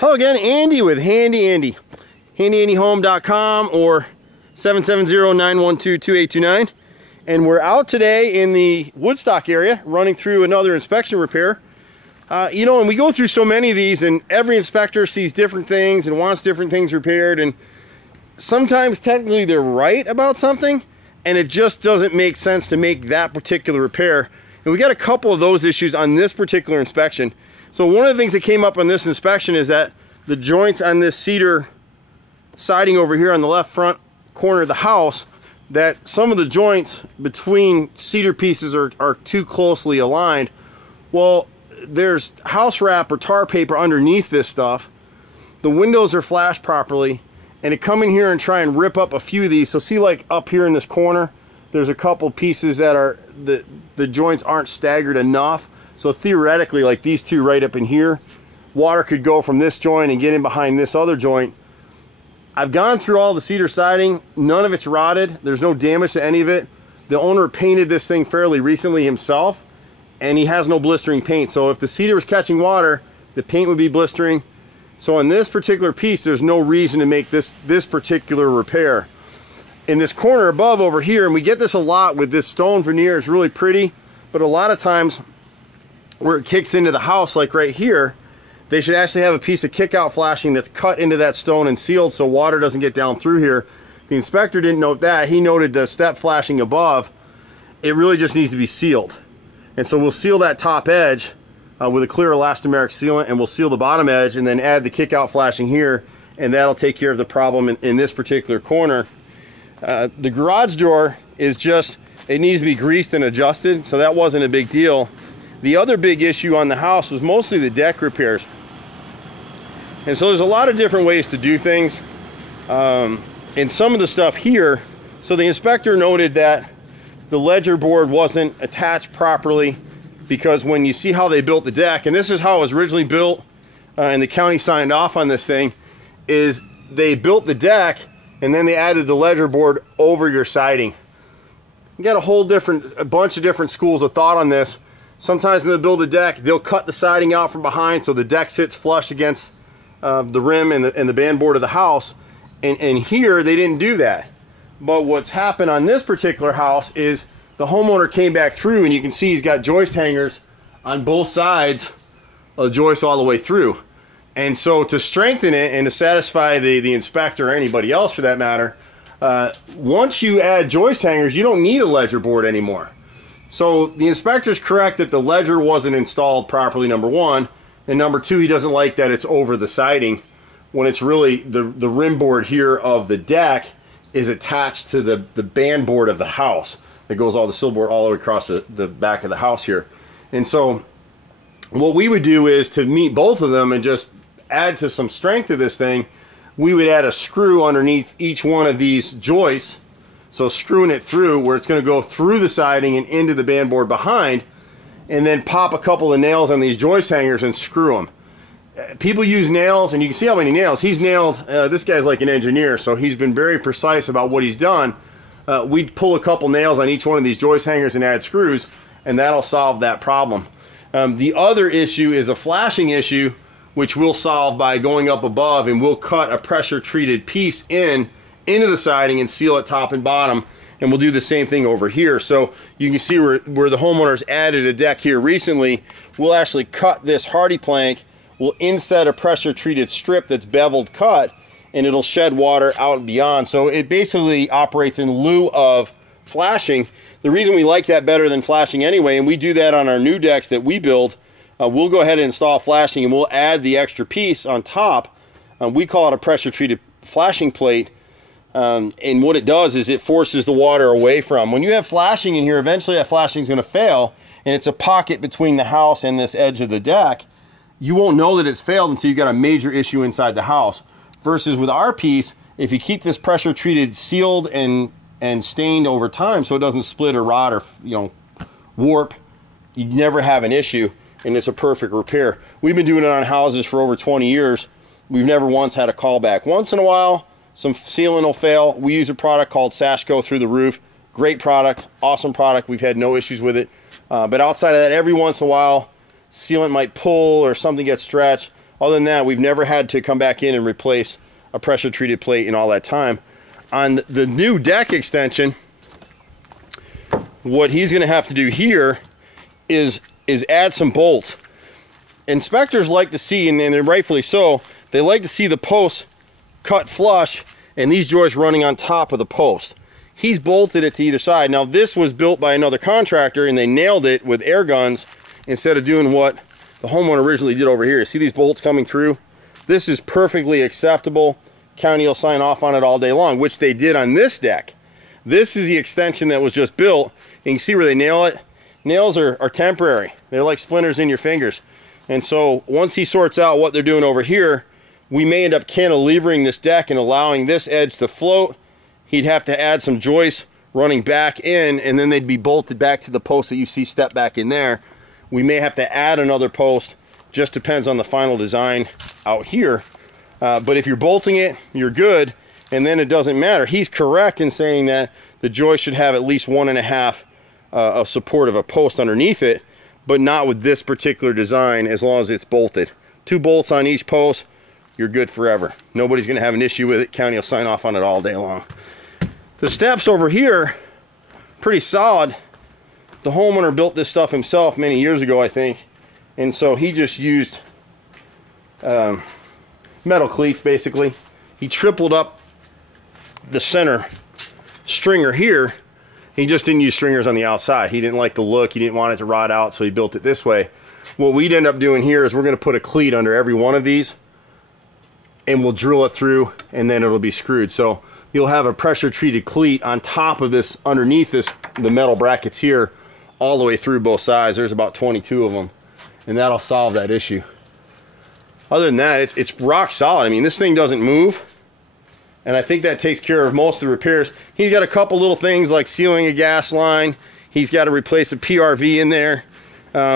Hello again, Andy with Handy Andy. HandyANDYHome.com or 770-912-2829. And we're out today in the Woodstock area running through another inspection repair. You know, and we go through so many of these, and every inspector sees different things and wants different things repaired, and sometimes technically they're right about something and it just doesn't make sense to make that particular repair. And we got a couple of those issues on this particular inspection. So one of the things that came up on this inspection is that the joints on this cedar siding over here on the left front corner of the house, that some of the joints between cedar pieces are too closely aligned. Well, there's house wrap or tar paper underneath this stuff. The windows are flashed properly, and to come in here and try and rip up a few of these, so see, like up here in this corner, there's a couple pieces that are, the joints aren't staggered enough. So theoretically, like these two right up in here, water could go from this joint and get in behind this other joint. I've gone through all the cedar siding. None of it's rotted. There's no damage to any of it. The owner painted this thing fairly recently himself, and he has no blistering paint. So if the cedar was catching water, the paint would be blistering. So on this particular piece, there's no reason to make this particular repair. In this corner above over here, and we get this a lot with this stone veneer, it's really pretty, but a lot of times where it kicks into the house, like right here, they should actually have a piece of kick-out flashing that's cut into that stone and sealed so water doesn't get down through here. The inspector didn't note that. He noted the step flashing above. It really just needs to be sealed. And so we'll seal that top edge with a clear elastomeric sealant, and we'll seal the bottom edge and then add the kick-out flashing here, and that'll take care of the problem in this particular corner. The garage door is just, it needs to be greased and adjusted, so that wasn't a big deal. The other big issue on the house was mostly the deck repairs. And so there's a lot of different ways to do things. And some of the stuff here, so the inspector noted that the ledger board wasn't attached properly, because when you see how they built the deck, and this is how it was originally built, and the county signed off on this thing, is they built the deck and then they added the ledger board over your siding. You got a bunch of different schools of thought on this. Sometimes when they build a deck, they'll cut the siding out from behind so the deck sits flush against the rim and the band board of the house. And here, they didn't do that. But what's happened on this particular house is the homeowner came back through, and you can see he's got joist hangers on both sides of the joist all the way through. And so to strengthen it and to satisfy the inspector or anybody else for that matter, once you add joist hangers, you don't need a ledger board anymore. So the inspector's correct that the ledger wasn't installed properly, number one, and number two, he doesn't like that it's over the siding when it's really the rim board here of the deck is attached to the band board of the house that goes all the sill board all the way across the back of the house here. And so what we would do is to meet both of them and just add to some strength to this thing, we would add a screw underneath each one of these joists. So screwing it through where it's going to go through the siding and into the band board behind, and then pop a couple of nails on these joist hangers and screw them. People use nails, and you can see how many nails. He's nailed, this guy's like an engineer, so he's been very precise about what he's done. We'd pull a couple nails on each one of these joist hangers and add screws, and that'll solve that problem. The other issue is a flashing issue, which we'll solve by going up above, and we'll cut a pressure treated piece into the siding and seal it top and bottom, and we'll do the same thing over here. So you can see where the homeowners added a deck here recently. We'll actually cut this hardy plank, we'll inset a pressure treated strip that's beveled cut, and it'll shed water out and beyond. So it basically operates in lieu of flashing. The reason we like that better than flashing anyway, and we do that on our new decks that we build, we'll go ahead and install flashing, and we'll add the extra piece on top. We call it a pressure treated flashing plate. And what it does is it forces the water away from. When you have flashing in here, eventually that flashing is going to fail, and it's a pocket between the house and this edge of the deck. You won't know that it's failed until you got a major issue inside the house. Versus with our piece, if you keep this pressure treated sealed and stained over time so it doesn't split or rot or warp, you never have an issue, and it's a perfect repair. We've been doing it on houses for over 20 years. We've never once had a callback. Once in a while, some sealant will fail. We use a product called Sashco Through the Roof. Great product, awesome product. We've had no issues with it. But outside of that, every once in a while, sealant might pull or something gets stretched. Other than that, we've never had to come back in and replace a pressure treated plate in all that time. On the new deck extension, what he's going to have to do here is add some bolts. Inspectors like to see, and they're rightfully so, they like to see the post cut flush and these joists running on top of the post. He's bolted it to either side. Now this was built by another contractor and they nailed it with air guns instead of doing what the homeowner originally did over here. See these bolts coming through? This is perfectly acceptable. County will sign off on it all day long, which they did on this deck. This is the extension that was just built. You can see where they nail it. Nails are temporary. They're like splinters in your fingers. And so once he sorts out what they're doing over here, we may end up cantilevering this deck and allowing this edge to float. He'd have to add some joists running back in, and then they'd be bolted back to the post that you see step back in there. We may have to add another post. Just depends on the final design out here. But if you're bolting it, you're good, and then it doesn't matter. He's correct in saying that the joist should have at least 1.5 of support of a post underneath it, but not with this particular design as long as it's bolted. 2 bolts on each post, you're good forever. Nobody's going to have an issue with it. County will sign off on it all day long. The steps over here, pretty solid. The homeowner built this stuff himself many years ago, I think, and so he just used metal cleats basically. He tripled up the center stringer here. He just didn't use stringers on the outside. He didn't like the look. He didn't want it to rot out, so he built it this way. What we'd end up doing here is we're going to put a cleat under every one of these, and we'll drill it through, and then it'll be screwed. So you'll have a pressure treated cleat on top of this, underneath this, the metal brackets here, all the way through both sides. There's about 22 of them, and that'll solve that issue. Other than that, it's rock solid. I mean, this thing doesn't move, and I think that takes care of most of the repairs. He's got a couple little things like sealing a gas line. He's got to replace a PRV in there.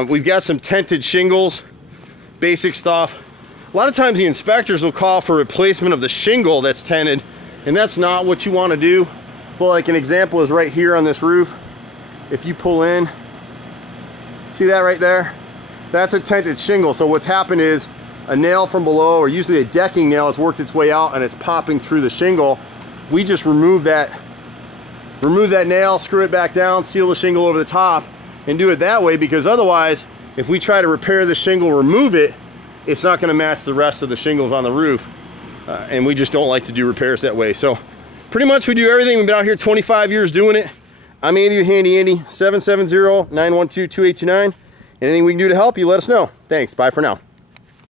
We've got some tented shingles, basic stuff. A lot of times the inspectors will call for replacement of the shingle that's tented, and that's not what you want to do. So like an example is right here on this roof. If you pull in, see that right there? That's a tented shingle. So what's happened is a nail from below, or usually a decking nail, has worked its way out and it's popping through the shingle. We just remove that nail, screw it back down, seal the shingle over the top, and do it that way, because otherwise, if we try to repair the shingle, remove it, it's not going to match the rest of the shingles on the roof. And we just don't like to do repairs that way. So pretty much we do everything. We've been out here 25 years doing it. I'm Andy with Handy Andy, 770-912-2829. Anything we can do to help you, let us know. Thanks. Bye for now.